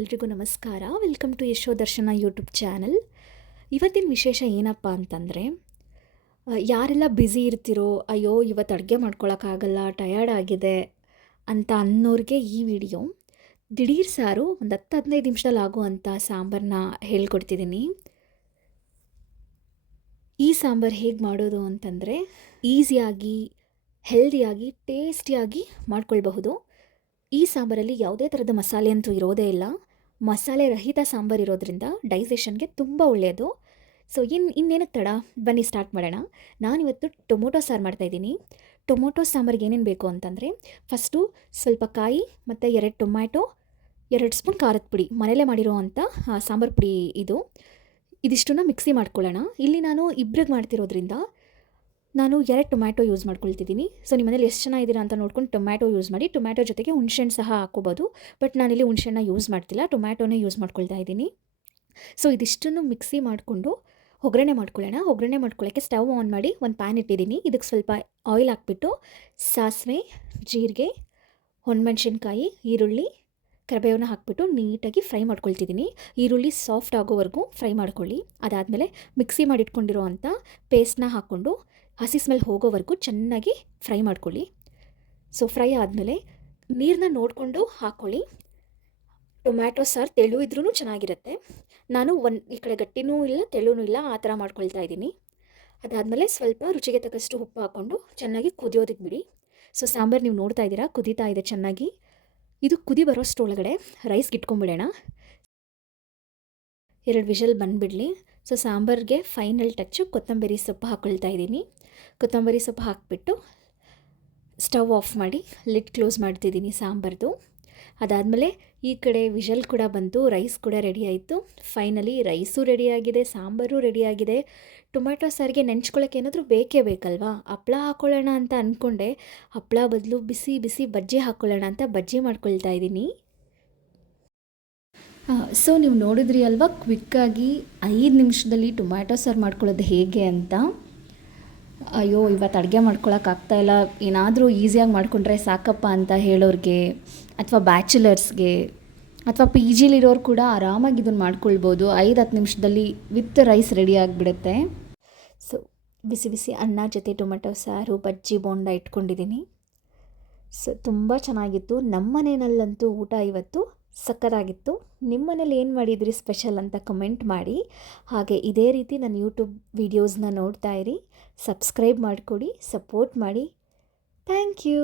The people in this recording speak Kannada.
ಎಲ್ರಿಗೂ ನಮಸ್ಕಾರ. Welcome to Yashodarshana YouTube channel. ಇವತ್ತಿನ ವಿಶೇಷ ಏನಪ್ಪ ಅಂತಂದರೆ, ಯಾರೆಲ್ಲ ಬ್ಯುಸಿ ಇರ್ತಿರೋ, ಅಯ್ಯೋ ಇವತ್ತು ಅಡುಗೆ ಮಾಡ್ಕೊಳಕ್ಕಾಗಲ್ಲ, ಟಯರ್ಡ್ ಆಗಿದೆ ಅಂತ ಅನ್ನೋರಿಗೆ ಈ ವಿಡಿಯೋ. ದಿಢೀರ್ ಸಾರು ಒಂದು 10-15 ನಿಮಿಷದಲ್ಲಿ ಆಗುವಂಥ ಸಾಂಬಾರನ್ನ ಹೇಳ್ಕೊಡ್ತಿದ್ದೀನಿ. ಈ ಸಾಂಬಾರು ಹೇಗೆ ಮಾಡೋದು ಅಂತಂದರೆ, ಈಸಿಯಾಗಿ, ಹೆಲ್ದಿಯಾಗಿ, ಟೇಸ್ಟಿಯಾಗಿ ಮಾಡ್ಕೊಳ್ಬಹುದು. ಈ ಸಾಂಬಾರಲ್ಲಿ ಯಾವುದೇ ಥರದ ಮಸಾಲೆ ಅಂತೂ ಇರೋದೇ ಇಲ್ಲ. ಮಸಾಲೆ ರಹಿತ ಸಾಂಬಾರು ಇರೋದ್ರಿಂದ ಡೈಜೆಷನ್ಗೆ ತುಂಬ ಒಳ್ಳೆಯದು. ಸೊ ಇನ್ನೇನಕ್ಕೆ ತಡ, ಬನ್ನಿ ಸ್ಟಾರ್ಟ್ ಮಾಡೋಣ. ನಾನಿವತ್ತು ಟೊಮೊಟೊ ಸಾರು ಮಾಡ್ತಾಯಿದ್ದೀನಿ. ಟೊಮೊಟೊ ಸಾಂಬಾರಿಗೆ ಏನೇನು ಬೇಕು ಅಂತಂದರೆ, ಫಸ್ಟು ಸ್ವಲ್ಪ ಕಾಯಿ ಮತ್ತು 2 ಟೊಮ್ಯಾಟೊ, 2 ಸ್ಪೂನ್ ಖಾರದ ಪುಡಿ, ಮನೇಲೇ ಮಾಡಿರೋ ಅಂಥ ಸಾಂಬಾರು ಪುಡಿ ಇದಿಷ್ಟನ್ನು ಮಿಕ್ಸಿ ಮಾಡ್ಕೊಳ್ಳೋಣ. ಇಲ್ಲಿ ನಾನು ಇಬ್ಬರಿಗೆ ಮಾಡ್ತಿರೋದ್ರಿಂದ ನಾನು 2 ಟೊಮ್ಯಾಟೊ ಯೂಸ್ ಮಾಡ್ಕೊಳ್ತಿದ್ದೀನಿ. ಸೊ ನಿಮ್ಮ ಮನೇಲಿ ಎಷ್ಟು ಜನ ಇದ್ದೀರಾ ಅಂತ ನೋಡ್ಕೊಂಡು ಟೊಮ್ಯಾಟೊ ಯೂಸ್ ಮಾಡಿ. ಟೊಮ್ಯಾಟೊ ಜೊತೆಗೆ ಹುಣಸೆಹಣ್ಣು ಸಹ ಹಾಕ್ಕೋಬೋದು, ಬಟ್ ನಾನಿಲ್ಲಿ ಹುಣಸೆಹಣ್ಣು ಯೂಸ್ ಮಾಡ್ತಿಲ್ಲ, ಟೊಮ್ಯಾಟೊನೇ ಯೂಸ್ ಮಾಡ್ಕೊಳ್ತಾ ಇದ್ದೀನಿ. ಸೊ ಇದಿಷ್ಟನ್ನು ಮಿಕ್ಸಿ ಮಾಡಿಕೊಂಡು ಒಗ್ಗರಣೆ ಮಾಡ್ಕೊಳ್ಳೋಣ. ಒಗ್ಗರಣೆ ಮಾಡ್ಕೊಳ್ಳೋಕ್ಕೆ ಸ್ಟವ್ ಆನ್ ಮಾಡಿ ಒಂದು ಪ್ಯಾನ್ ಇಟ್ಟಿದ್ದೀನಿ. ಇದಕ್ಕೆ ಸ್ವಲ್ಪ ಆಯಿಲ್ ಹಾಕ್ಬಿಟ್ಟು ಸಾಸಿವೆ, ಜೀರಿಗೆ, ಒಣಮೆಣ್ಸಿನ್ಕಾಯಿ, ಈರುಳ್ಳಿ, ಕರಿಬೇವನ್ನ ಹಾಕ್ಬಿಟ್ಟು ನೀಟಾಗಿ ಫ್ರೈ ಮಾಡ್ಕೊಳ್ತಿದ್ದೀನಿ. ಈರುಳ್ಳಿ ಸಾಫ್ಟ್ ಆಗೋವರೆಗೂ ಫ್ರೈ ಮಾಡ್ಕೊಳ್ಳಿ. ಅದಾದಮೇಲೆ ಮಿಕ್ಸಿ ಮಾಡಿಟ್ಕೊಂಡಿರೋ ಅಂಥ ಪೇಸ್ಟ್ನ ಹಾಕ್ಕೊಂಡು ಹಸಿ ಸ್ಮೆಲ್ ಹೋಗೋವರೆಗೂ ಚೆನ್ನಾಗಿ ಫ್ರೈ ಮಾಡ್ಕೊಳ್ಳಿ. ಸೊ ಫ್ರೈ ಆದಮೇಲೆ ನೀರನ್ನ ನೋಡಿಕೊಂಡು ಹಾಕ್ಕೊಳ್ಳಿ. ಟೊಮ್ಯಾಟೊ ಸಾರು ತೆಳು ಇದ್ರೂ ಚೆನ್ನಾಗಿರುತ್ತೆ. ನಾನು ಈ ಕಡೆ ಗಟ್ಟಿನೂ ಇಲ್ಲ ತೆಳುನೂ ಇಲ್ಲ, ಆ ಥರ ಮಾಡ್ಕೊಳ್ತಾ ಇದ್ದೀನಿ. ಅದಾದಮೇಲೆ ಸ್ವಲ್ಪ ರುಚಿಗೆ ತಕ್ಕಷ್ಟು ಉಪ್ಪು ಹಾಕ್ಕೊಂಡು ಚೆನ್ನಾಗಿ ಕುದಿಯೋದಕ್ಕೆ ಬಿಡಿ. ಸೊ ಸಾಂಬಾರು ನೀವು ನೋಡ್ತಾ ಇದ್ದೀರಾ, ಕುದೀತಾ ಇದೆ ಚೆನ್ನಾಗಿ. ಇದು ಕುದಿ ಬರೋಷ್ಟರೊಳಗಡೆ ರೈಸ್ಗೆ ಇಟ್ಕೊಂಡ್ಬಿಡೋಣ. 2 ವಿಷಲ್ ಬಂದುಬಿಡಲಿ. ಸೊ ಸಾಂಬಾರಿಗೆ ಫೈನಲ್ ಟಚ್ಚು ಕೊತ್ತಂಬರಿ ಸೊಪ್ಪು ಹಾಕ್ಕೊಳ್ತಾ ಇದ್ದೀನಿ. ಕೊತ್ತಂಬರಿ ಸೊಪ್ಪು ಹಾಕಿಬಿಟ್ಟು ಸ್ಟವ್ ಆಫ್ ಮಾಡಿ ಲಿಡ್ ಕ್ಲೋಸ್ ಮಾಡ್ತಿದ್ದೀನಿ ಸಾಂಬಾರ್ದು. ಅದಾದಮೇಲೆ ಈ ಕಡೆ ವಿಷಲ್ ಕೂಡ ಬಂತು, ರೈಸ್ ಕೂಡ ರೆಡಿ ಆಯಿತು. ಫೈನಲಿ ರೈಸು ರೆಡಿಯಾಗಿದೆ, ಸಾಂಬಾರು ರೆಡಿಯಾಗಿದೆ. ಟೊಮ್ಯಾಟೊ ಸಾರಿಗೆ ನೆಂಚ್ಕೊಳ್ಳೋಕೆ ಏನಾದರೂ ಬೇಕೇ ಬೇಕಲ್ವಾ. ಹಪ್ಪಳ ಹಾಕ್ಕೊಳ್ಳೋಣ ಅಂತ ಅಂದ್ಕೊಂಡೆ, ಹಪ್ಪಳ ಬದಲು ಬಿಸಿ ಬಿಸಿ ಬಜ್ಜಿ ಹಾಕ್ಕೊಳ್ಳೋಣ ಅಂತ ಬಜ್ಜಿ ಮಾಡ್ಕೊಳ್ತಾ ಇದ್ದೀನಿ. ಸೊ ನೀವು ನೋಡಿದ್ರಿ ಅಲ್ವಾ, ಕ್ವಿಕ್ಕಾಗಿ 5 ನಿಮಿಷದಲ್ಲಿ ಟೊಮ್ಯಾಟೊ ಸಾರು ಮಾಡ್ಕೊಳ್ಳೋದು ಹೇಗೆ ಅಂತ. ಅಯ್ಯೋ ಇವತ್ತು ಅಡುಗೆ ಮಾಡ್ಕೊಳಕ್ಕಾಗ್ತಾಯಿಲ್ಲ, ಏನಾದರೂ ಈಸಿಯಾಗಿ ಮಾಡಿಕೊಂಡ್ರೆ ಸಾಕಪ್ಪ ಅಂತ ಹೇಳೋರಿಗೆ, ಅಥವಾ ಬ್ಯಾಚುಲರ್ಸ್ಗೆ, ಅಥವಾ ಪಿ ಜಿಲಿರೋರು ಕೂಡ ಆರಾಮಾಗಿ ಇದನ್ನು ಮಾಡ್ಕೊಳ್ಬೋದು. 5-10 ನಿಮಿಷದಲ್ಲಿ ವಿತ್ ರೈಸ್ ರೆಡಿ ಆಗಿಬಿಡುತ್ತೆ. ಸೊ ಬಿಸಿ ಬಿಸಿ ಅನ್ನ ಜೊತೆ ಟೊಮೆಟೊ ಸಾರು, ಬಜ್ಜಿ, ಬೋಂಡ ಇಟ್ಕೊಂಡಿದ್ದೀನಿ. ಸೊ ತುಂಬ ಚೆನ್ನಾಗಿತ್ತು. ನಮ್ಮ ಮನೆಯಲ್ಲಂತೂ ಊಟ ಇವತ್ತು ಸಕ್ಕತ್ತಾಗಿತ್ತು. ನಿಮ್ಮ ಮನೇಲಿ ಏನು ಮಾಡಿದ್ರಿ ಸ್ಪೆಷಲ್ ಅಂತ ಕಮೆಂಟ್ ಮಾಡಿ. ಹಾಗೆ ಇದೇ ರೀತಿ ನನ್ನ ಯೂಟ್ಯೂಬ್ ವೀಡಿಯೋಸ್ನ ನೋಡ್ತಾ ಇರಿ, ಸಬ್ಸ್ಕ್ರೈಬ್ ಮಾಡಿಕೊಡಿ, ಸಪೋರ್ಟ್ ಮಾಡಿ. Thank you.